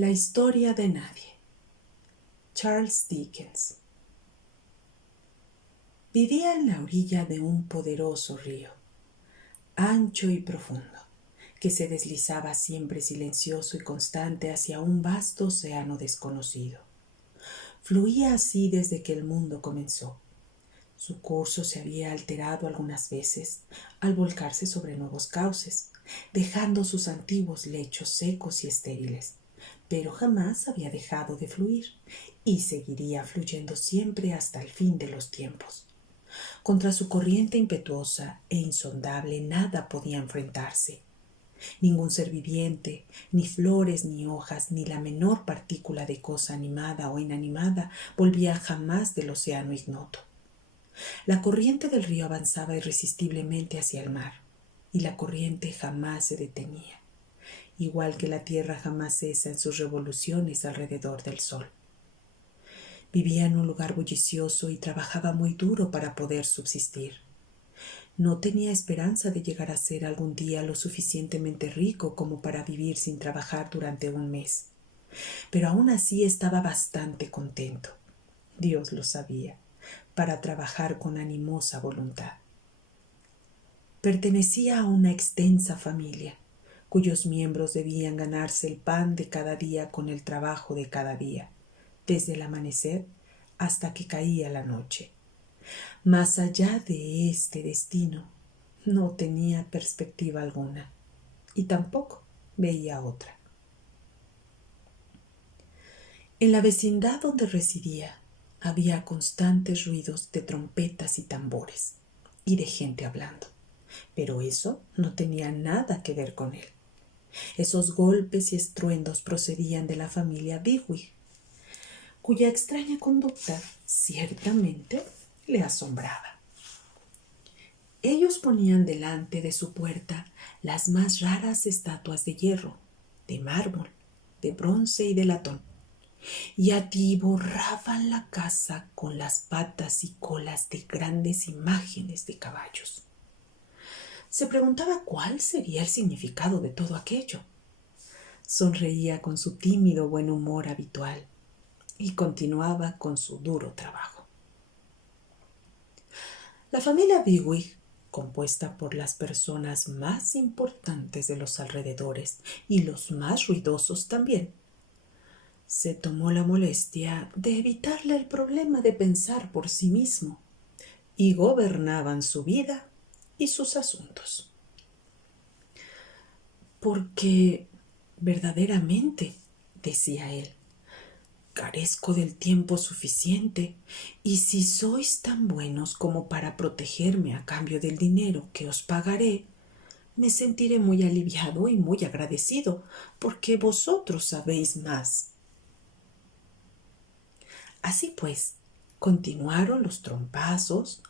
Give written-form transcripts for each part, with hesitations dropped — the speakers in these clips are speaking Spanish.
La historia de nadie. Charles Dickens. Vivía en la orilla de un poderoso río, ancho y profundo, que se deslizaba siempre silencioso y constante hacia un vasto océano desconocido. Fluía así desde que el mundo comenzó. Su curso se había alterado algunas veces al volcarse sobre nuevos cauces, dejando sus antiguos lechos secos y estériles, pero jamás había dejado de fluir y seguiría fluyendo siempre hasta el fin de los tiempos. Contra su corriente impetuosa e insondable nada podía enfrentarse. Ningún ser viviente, ni flores, ni hojas, ni la menor partícula de cosa animada o inanimada volvía jamás del océano ignoto. La corriente del río avanzaba irresistiblemente hacia el mar, y la corriente jamás se detenía, igual que la tierra jamás cesa en sus revoluciones alrededor del sol. Vivía en un lugar bullicioso y trabajaba muy duro para poder subsistir. No tenía esperanza de llegar a ser algún día lo suficientemente rico como para vivir sin trabajar durante un mes, pero aún así estaba bastante contento. Dios lo sabía, para trabajar con animosa voluntad. Pertenecía a una extensa familia, cuyos miembros debían ganarse el pan de cada día con el trabajo de cada día, desde el amanecer hasta que caía la noche. Más allá de este destino, no tenía perspectiva alguna, y tampoco veía otra. En la vecindad donde residía, había constantes ruidos de trompetas y tambores, y de gente hablando, pero eso no tenía nada que ver con él. Esos golpes y estruendos procedían de la familia Bigwig, cuya extraña conducta ciertamente le asombraba. Ellos ponían delante de su puerta las más raras estatuas de hierro, de mármol, de bronce y de latón, y atiborraban la casa con las patas y colas de grandes imágenes de caballos. Se preguntaba cuál sería el significado de todo aquello. Sonreía con su tímido buen humor habitual y continuaba con su duro trabajo. La familia Bigwig, compuesta por las personas más importantes de los alrededores y los más ruidosos también, se tomó la molestia de evitarle el problema de pensar por sí mismo y gobernaban su vida y sus asuntos. Porque verdaderamente, decía él, carezco del tiempo suficiente, y si sois tan buenos como para protegerme a cambio del dinero que os pagaré, me sentiré muy aliviado y muy agradecido, porque vosotros sabéis más. Así pues, continuaron los trompazos,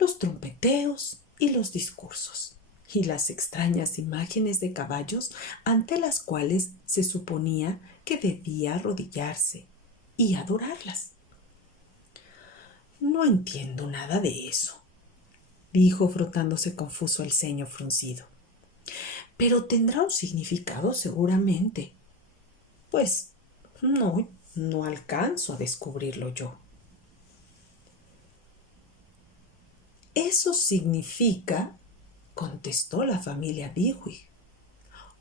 los trompeteos y los discursos, y las extrañas imágenes de caballos ante las cuales se suponía que debía arrodillarse y adorarlas. No entiendo nada de eso, dijo frotándose confuso el ceño fruncido. Pero tendrá un significado seguramente. Pues no alcanzo a descubrirlo yo. Eso significa, contestó la familia Bigwig,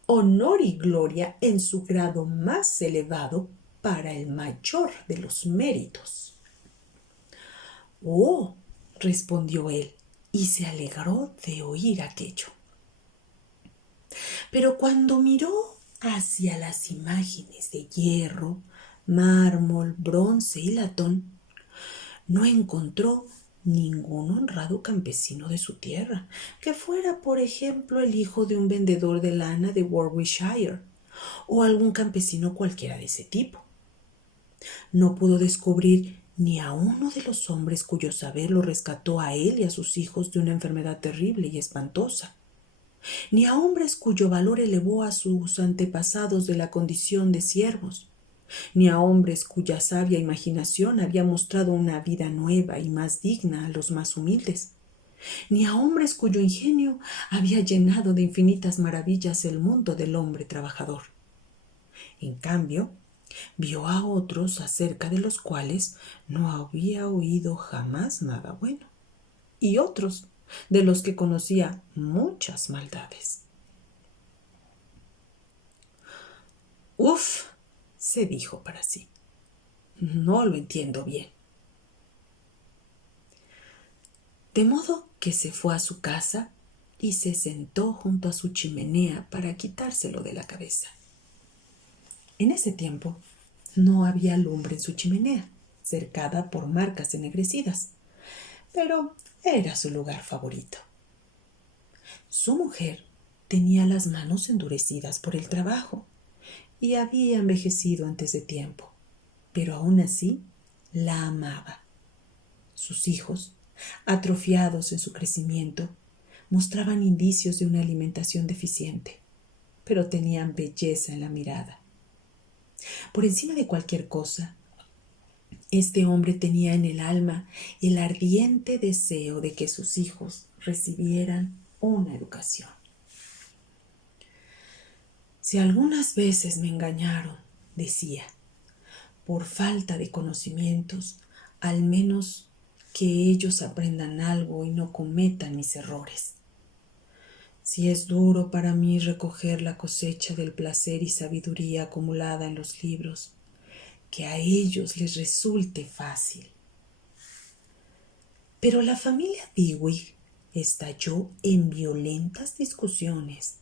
honor y gloria en su grado más elevado para el mayor de los méritos. Oh, respondió él, y se alegró de oír aquello. Pero cuando miró hacia las imágenes de hierro, mármol, bronce y latón, no encontró ningún honrado campesino de su tierra, que fuera, por ejemplo, el hijo de un vendedor de lana de Warwickshire, o algún campesino cualquiera de ese tipo. No pudo descubrir ni a uno de los hombres cuyo saber lo rescató a él y a sus hijos de una enfermedad terrible y espantosa, ni a hombres cuyo valor elevó a sus antepasados de la condición de siervos, ni a hombres cuya sabia imaginación había mostrado una vida nueva y más digna a los más humildes, ni a hombres cuyo ingenio había llenado de infinitas maravillas el mundo del hombre trabajador. En cambio, Vio a otros acerca de los cuales no había oído jamás nada bueno, y otros de los que conocía muchas maldades. «Uf», se dijo para sí, «no lo entiendo bien». De modo que se fue a su casa y se sentó junto a su chimenea para quitárselo de la cabeza. En ese tiempo no había lumbre en su chimenea, cercada por marcas ennegrecidas, pero era su lugar favorito. Su mujer tenía las manos endurecidas por el trabajo y había envejecido antes de tiempo, pero aún así la amaba. Sus hijos, atrofiados en su crecimiento, mostraban indicios de una alimentación deficiente, pero tenían belleza en la mirada. Por encima de cualquier cosa, este hombre tenía en el alma el ardiente deseo de que sus hijos recibieran una educación. «Si algunas veces me engañaron», decía, «por falta de conocimientos, al menos que ellos aprendan algo y no cometan mis errores. Si es duro para mí recoger la cosecha del placer y sabiduría acumulada en los libros, que a ellos les resulte fácil». Pero la familia Dewey estalló en violentas discusiones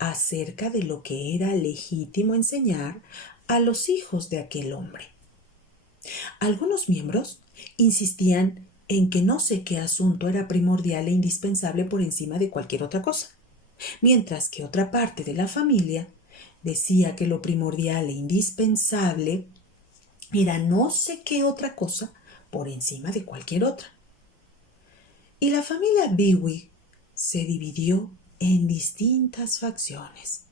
acerca de lo que era legítimo enseñar a los hijos de aquel hombre. Algunos miembros insistían en que no sé qué asunto era primordial e indispensable por encima de cualquier otra cosa, mientras que otra parte de la familia decía que lo primordial e indispensable era no sé qué otra cosa por encima de cualquier otra. Y la familia Dewey se dividió en distintas facciones.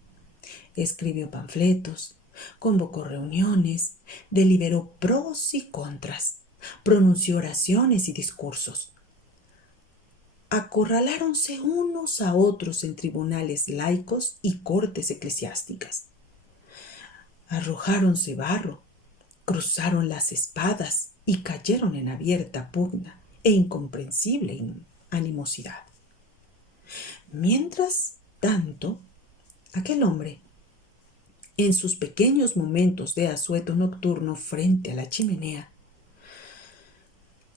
Escribió panfletos, convocó reuniones, deliberó pros y contras, pronunció oraciones y discursos. Acorraláronse unos a otros en tribunales laicos y cortes eclesiásticas. Arrojáronse barro, cruzaron las espadas y cayeron en abierta pugna e incomprensible animosidad. Mientras tanto, aquel hombre, en sus pequeños momentos de asueto nocturno frente a la chimenea,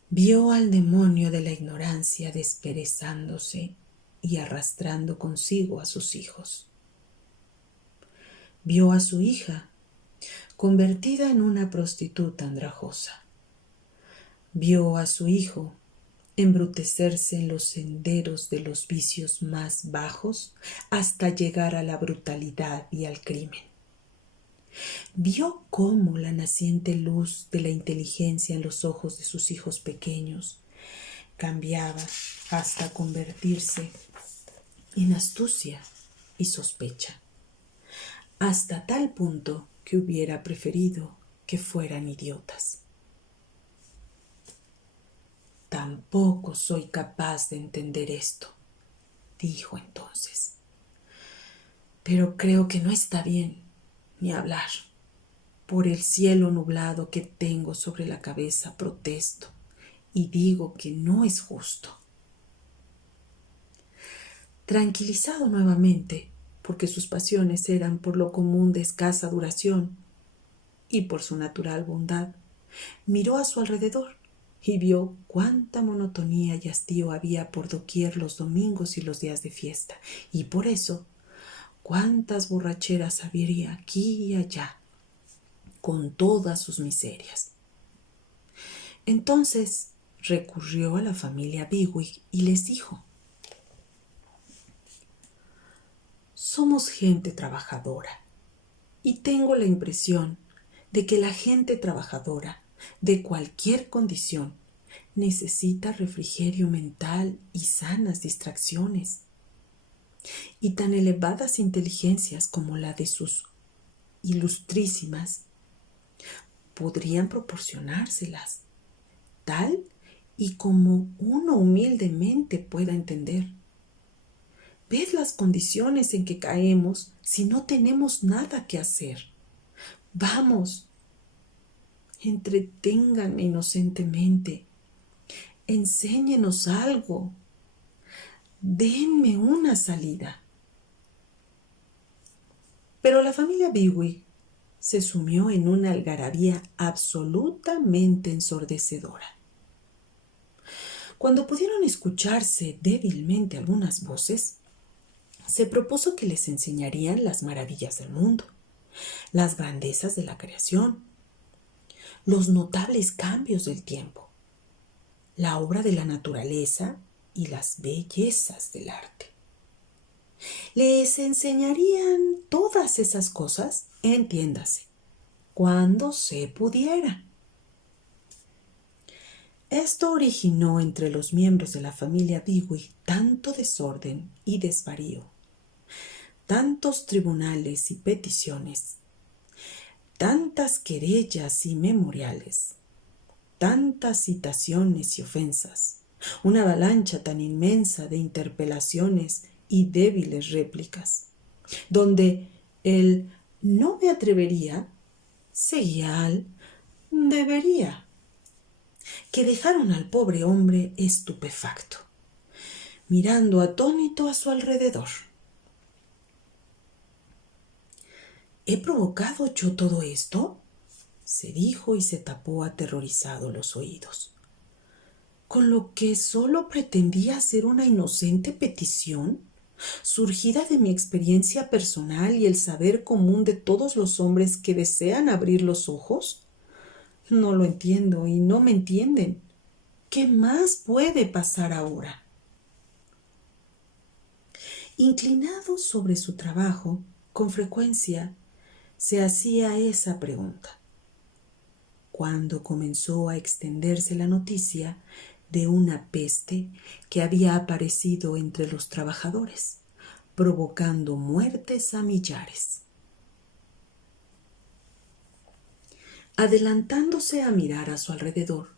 vio al demonio de la ignorancia desperezándose y arrastrando consigo a sus hijos. Vio a su hija convertida en una prostituta andrajosa. Vio a su hijo embrutecerse en los senderos de los vicios más bajos hasta llegar a la brutalidad y al crimen. Vio cómo la naciente luz de la inteligencia en los ojos de sus hijos pequeños cambiaba hasta convertirse en astucia y sospecha, hasta tal punto que hubiera preferido que fueran idiotas. «Tampoco soy capaz de entender esto», dijo entonces. «Pero creo que no está bien ni hablar. Por el cielo nublado que tengo sobre la cabeza protesto y digo que no es justo». Tranquilizado nuevamente, porque sus pasiones eran por lo común de escasa duración y por su natural bondad, miró a su alrededor y vio cuánta monotonía y hastío había por doquier los domingos y los días de fiesta, y por eso cuántas borracheras habría aquí y allá, con todas sus miserias. Entonces recurrió a la familia Dewey y les dijo: «Somos gente trabajadora, y tengo la impresión de que la gente trabajadora, de cualquier condición, necesita refrigerio mental y sanas distracciones. Y tan elevadas inteligencias como la de sus ilustrísimas podrían proporcionárselas, tal y como uno humildemente pueda entender. ¿Ves las condiciones en que caemos si no tenemos nada que hacer? Vamos, Entreténganme inocentemente. Enséñenos algo. Denme una salida. Pero la familia Bigwig se sumió en una algarabía absolutamente ensordecedora. Cuando pudieron escucharse débilmente algunas voces, se propuso que les enseñarían las maravillas del mundo, las grandezas de la creación, los notables cambios del tiempo, la obra de la naturaleza y las bellezas del arte. Les enseñarían todas esas cosas, entiéndase, cuando se pudiera. Esto originó entre los miembros de la familia Bigwig tanto desorden y desvarío, tantos tribunales y peticiones, tantas querellas y memoriales, tantas citaciones y ofensas, una avalancha tan inmensa de interpelaciones y débiles réplicas, donde el no me atrevería seguía al debería, que dejaron al pobre hombre estupefacto, mirando atónito a su alrededor. ¿He provocado yo todo esto?, se dijo y se tapó aterrorizado los oídos. Con lo que solo pretendía hacer una inocente petición, surgida de mi experiencia personal y el saber común de todos los hombres que desean abrir los ojos. No lo entiendo y no me entienden. ¿Qué más puede pasar ahora? Inclinado sobre su trabajo, con frecuencia se hacía esa pregunta. Cuando comenzó a extenderse la noticia de una peste que había aparecido entre los trabajadores, provocando muertes a millares. Adelantándose a mirar a su alrededor,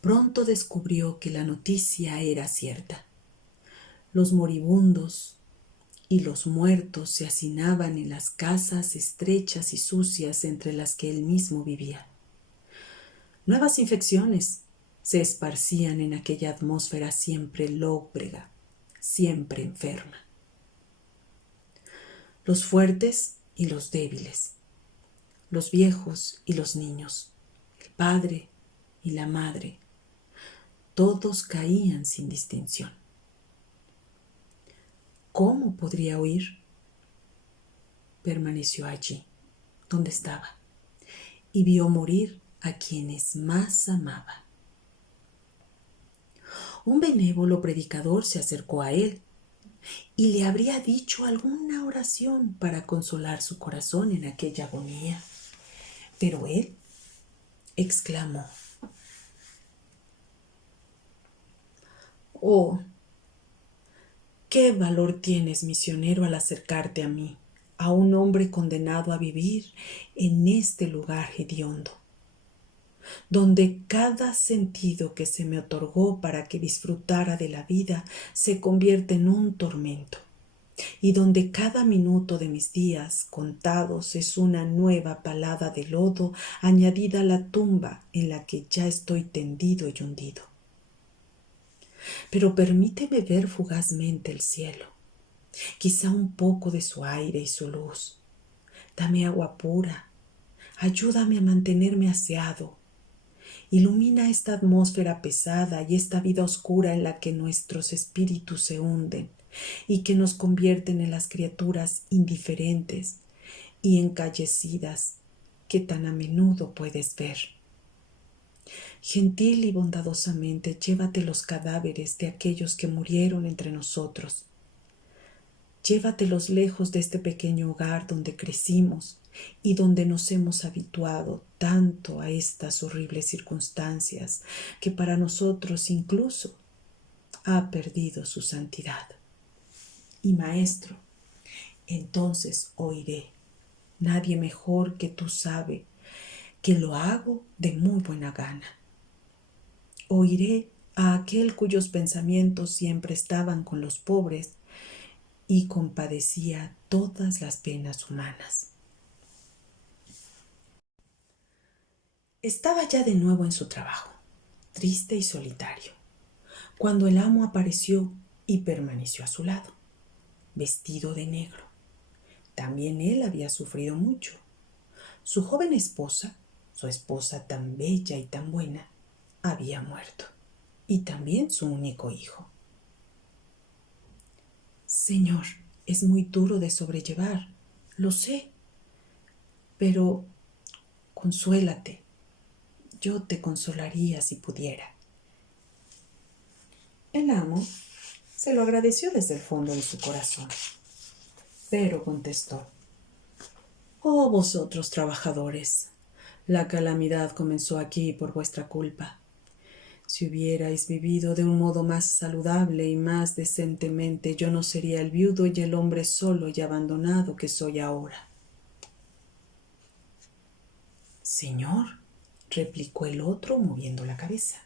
pronto descubrió que la noticia era cierta. Los moribundos y los muertos se hacinaban en las casas estrechas y sucias entre las que él mismo vivía. Nuevas infecciones se esparcían en aquella atmósfera siempre lóbrega, siempre enferma. Los fuertes y los débiles, los viejos y los niños, el padre y la madre, todos caían sin distinción. ¿Cómo podría huir? Permaneció allí, donde estaba, y vio morir a quienes más amaba. Un benévolo predicador se acercó a él y le habría dicho alguna oración para consolar su corazón en aquella agonía. Pero él exclamó: «Oh, qué valor tienes, misionero, al acercarte a mí, a un hombre condenado a vivir en este lugar hediondo, donde cada sentido que se me otorgó para que disfrutara de la vida se convierte en un tormento, y donde cada minuto de mis días contados es una nueva palada de lodo añadida a la tumba en la que ya estoy tendido y hundido. Pero permíteme ver fugazmente el cielo, quizá un poco de su aire y su luz. Dame agua pura, ayúdame a mantenerme aseado. Ilumina esta atmósfera pesada y esta vida oscura en la que nuestros espíritus se hunden y que nos convierten en las criaturas indiferentes y encallecidas que tan a menudo puedes ver. Gentil y bondadosamente llévate los cadáveres de aquellos que murieron entre nosotros. Llévatelos lejos de este pequeño hogar donde crecimos y donde nos hemos habituado tanto a estas horribles circunstancias que para nosotros incluso ha perdido su santidad. Y maestro, entonces oiré. Nadie mejor que tú sabe que lo hago de muy buena gana. Oiré a aquel cuyos pensamientos siempre estaban con los pobres y compadecía todas las penas humanas. Estaba ya de nuevo en su trabajo, triste y solitario, cuando el amo apareció y permaneció a su lado, vestido de negro. También él había sufrido mucho. Su joven esposa, su esposa tan bella y tan buena, había muerto, y también su único hijo. Señor, es muy duro de sobrellevar, lo sé, pero consuélate. Yo te consolaría si pudiera. El amo se lo agradeció desde el fondo de su corazón, pero contestó: Oh vosotros trabajadores, la calamidad comenzó aquí por vuestra culpa. Si hubierais vivido de un modo más saludable y más decentemente, yo no sería el viudo y el hombre solo y abandonado que soy ahora. Señor, replicó el otro moviendo la cabeza,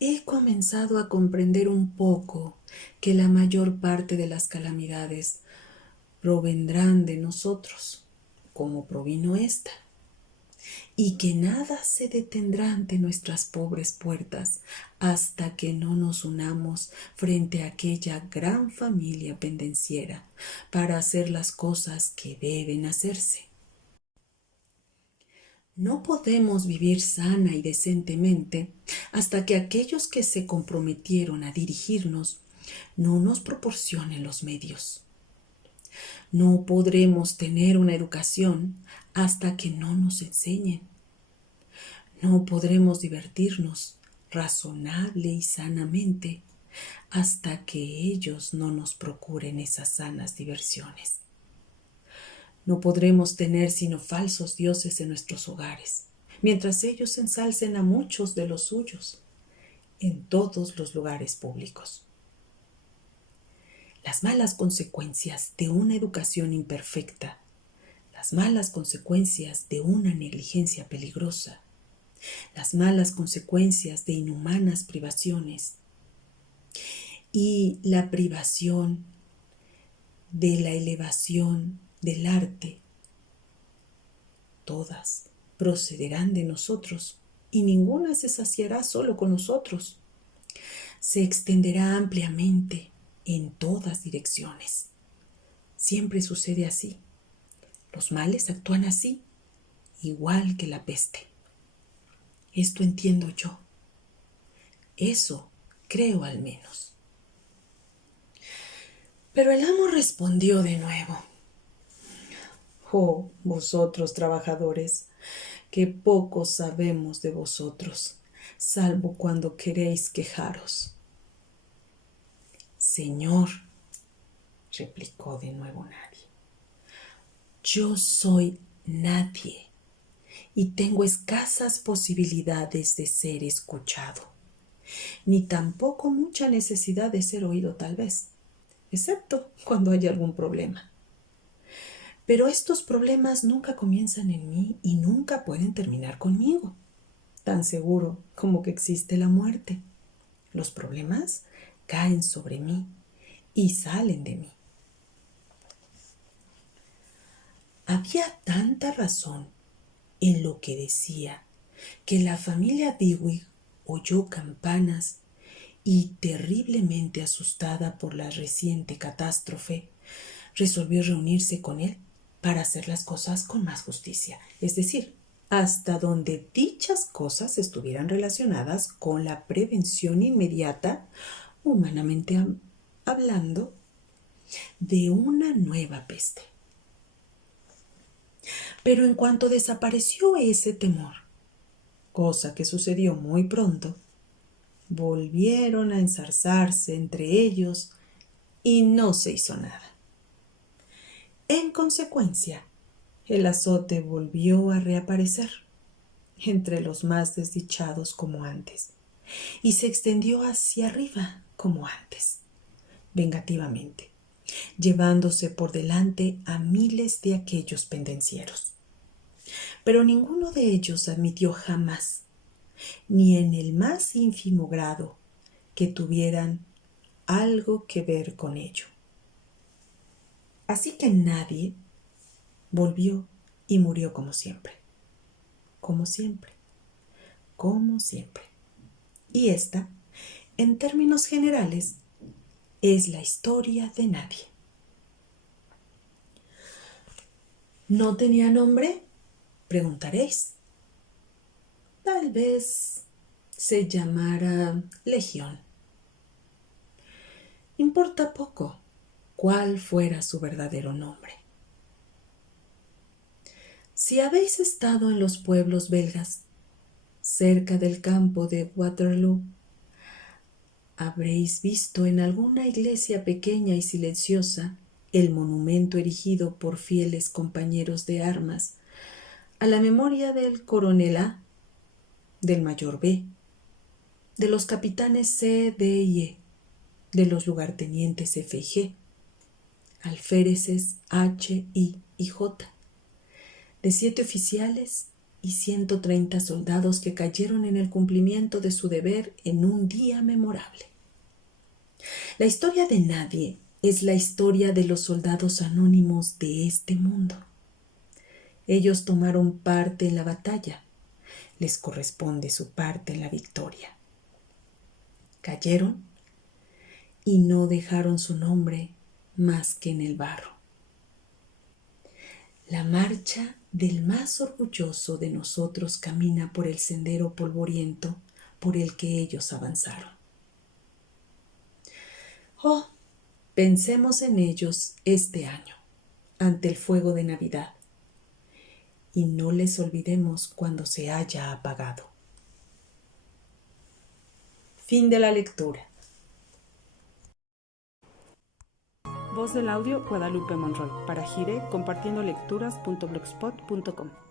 he comenzado a comprender un poco que la mayor parte de las calamidades provendrán de nosotros, como provino esta, y que nada se detendrá ante nuestras pobres puertas hasta que no nos unamos frente a aquella gran familia pendenciera para hacer las cosas que deben hacerse. No podemos vivir sana y decentemente hasta que aquellos que se comprometieron a dirigirnos no nos proporcionen los medios. No podremos tener una educación hasta que no nos enseñen. No podremos divertirnos razonable y sanamente hasta que ellos no nos procuren esas sanas diversiones. No podremos tener sino falsos dioses en nuestros hogares, mientras ellos ensalcen a muchos de los suyos en todos los lugares públicos. Las malas consecuencias de una educación imperfecta, las malas consecuencias de una negligencia peligrosa, las malas consecuencias de inhumanas privaciones y la privación de la elevación del arte, todas procederán de nosotros y ninguna se saciará solo con nosotros. Se extenderá ampliamente en todas direcciones. Siempre sucede así. Los males actúan así, igual que la peste. Esto entiendo yo. Eso creo al menos. Pero el amo respondió de nuevo: Oh, vosotros trabajadores, que poco sabemos de vosotros, salvo cuando queréis quejaros. Señor, replicó de nuevo nadie, yo soy nadie y tengo escasas posibilidades de ser escuchado, ni tampoco mucha necesidad de ser oído tal vez, excepto cuando haya algún problema. Pero estos problemas nunca comienzan en mí y nunca pueden terminar conmigo, tan seguro como que existe la muerte. Los problemas caen sobre mí y salen de mí. Había tanta razón en lo que decía que la familia Dewey oyó campanas y, terriblemente asustada por la reciente catástrofe, resolvió reunirse con él para hacer las cosas con más justicia, es decir, hasta donde dichas cosas estuvieran relacionadas con la prevención inmediata, humanamente hablando, de una nueva peste. Pero en cuanto desapareció ese temor, cosa que sucedió muy pronto, volvieron a ensarzarse entre ellos y no se hizo nada. En consecuencia, el azote volvió a reaparecer entre los más desdichados como antes y se extendió hacia arriba como antes, vengativamente, llevándose por delante a miles de aquellos pendencieros. Pero ninguno de ellos admitió jamás, ni en el más ínfimo grado, que tuvieran algo que ver con ello. Así que nadie volvió y murió como siempre. como siempre, como siempre. Y esta, en términos generales, es la historia de nadie. ¿No tenía nombre? Preguntaréis. Tal vez se llamara Legión. Importa poco cuál fuera su verdadero nombre. Si habéis estado en los pueblos belgas, cerca del campo de Waterloo, habréis visto en alguna iglesia pequeña y silenciosa el monumento erigido por fieles compañeros de armas a la memoria del coronel A, del mayor B, de los capitanes C, D y E, de los lugartenientes F y G, alféreces H, I y J, de 7 oficiales y 130 soldados que cayeron en el cumplimiento de su deber en un día memorable. La historia de nadie es la historia de los soldados anónimos de este mundo. Ellos tomaron parte en la batalla. Les corresponde su parte en la victoria. Cayeron y no dejaron su nombre más que en el barro. La marcha del más orgulloso de nosotros camina por el sendero polvoriento por el que ellos avanzaron. Oh, pensemos en ellos este año, ante el fuego de Navidad, y no les olvidemos cuando se haya apagado. Fin de la lectura. Voz del audio Guadalupe Monroy para Gire compartiendo lecturas.blogspot.com